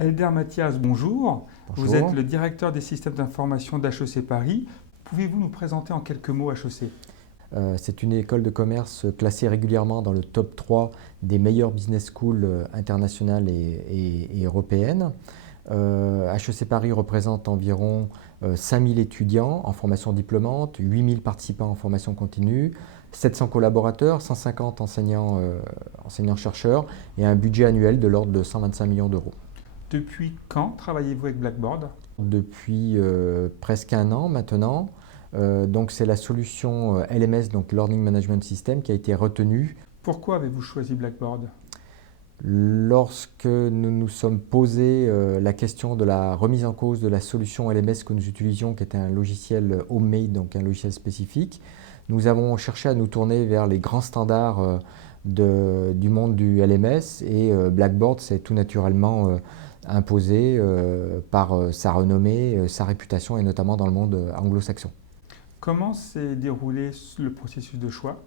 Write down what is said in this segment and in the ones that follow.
Elder Mathias, bonjour. Bonjour. Vous êtes le directeur des systèmes d'information d'HEC Paris. Pouvez-vous nous présenter en quelques mots HEC? C'est une école de commerce classée régulièrement dans le top 3 des meilleures business schools internationales et européennes. HEC Paris représente environ 5000 étudiants en formation diplômante, 8000 participants en formation continue, 700 collaborateurs, 150 enseignants-chercheurs et un budget annuel de l'ordre de 125 millions d'euros. Depuis quand travaillez-vous avec Blackboard? Depuis presque un an maintenant. Donc c'est la solution LMS, donc Learning Management System, qui a été retenue. Pourquoi avez-vous choisi Blackboard? Lorsque nous nous sommes posé la question de la remise en cause de la solution LMS que nous utilisions, qui était un logiciel homemade, donc un logiciel spécifique, nous avons cherché à nous tourner vers les grands standards du monde du LMS, et Blackboard s'est tout naturellement imposé par sa renommée, sa réputation, et notamment dans le monde anglo-saxon. Comment s'est déroulé le processus de choix?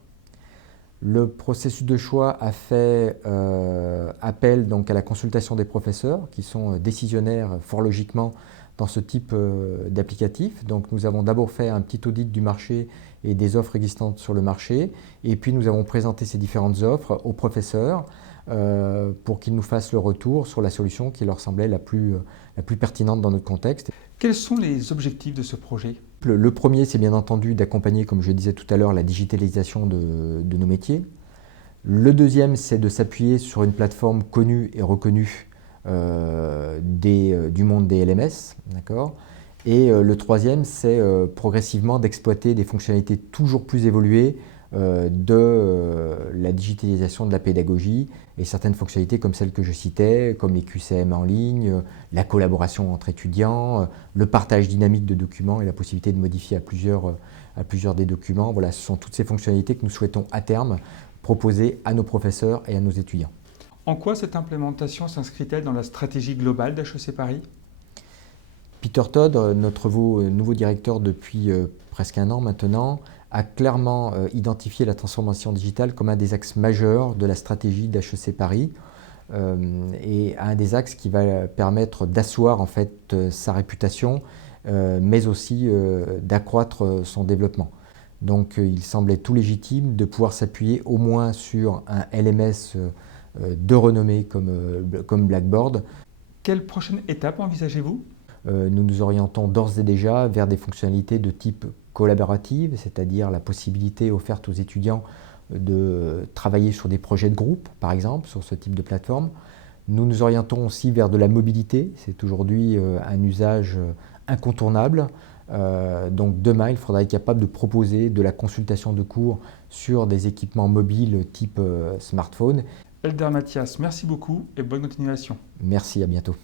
Le processus de choix a fait appel donc à la consultation des professeurs, qui sont décisionnaires fort logiquement dans ce type d'applicatif. Donc nous avons d'abord fait un petit audit du marché et des offres existantes sur le marché, et puis nous avons présenté ces différentes offres aux professeurs pour qu'ils nous fassent le retour sur la solution qui leur semblait la plus pertinente dans notre contexte. Quels sont les objectifs de ce projet? Le premier, c'est bien entendu d'accompagner, comme je disais tout à l'heure, la digitalisation de nos métiers. Le deuxième, c'est de s'appuyer sur une plateforme connue et reconnue du monde des LMS. D'accord ? Et le troisième, c'est progressivement d'exploiter des fonctionnalités toujours plus évoluées de la digitalisation de la pédagogie, et certaines fonctionnalités comme celles que je citais, comme les QCM en ligne, la collaboration entre étudiants, le partage dynamique de documents et la possibilité de modifier à plusieurs des documents. Voilà, ce sont toutes ces fonctionnalités que nous souhaitons à terme proposer à nos professeurs et à nos étudiants. En quoi cette implémentation s'inscrit-elle dans la stratégie globale d'HEC Paris? Peter Todd, notre nouveau directeur depuis presque un an maintenant, a clairement identifié la transformation digitale comme un des axes majeurs de la stratégie d'HEC Paris, et un des axes qui va permettre d'asseoir en fait sa réputation, mais aussi d'accroître son développement. Donc il semblait tout légitime de pouvoir s'appuyer au moins sur un LMS de renommée comme Blackboard. Quelle prochaine étape envisagez-vous? Nous nous orientons d'ores et déjà vers des fonctionnalités de type collaborative, c'est-à-dire la possibilité offerte aux étudiants de travailler sur des projets de groupe, par exemple, sur ce type de plateforme. Nous nous orientons aussi vers de la mobilité, c'est aujourd'hui un usage incontournable. Donc demain, il faudra être capable de proposer de la consultation de cours sur des équipements mobiles type smartphone. Elder Mathias, merci beaucoup et bonne continuation. Merci, à bientôt.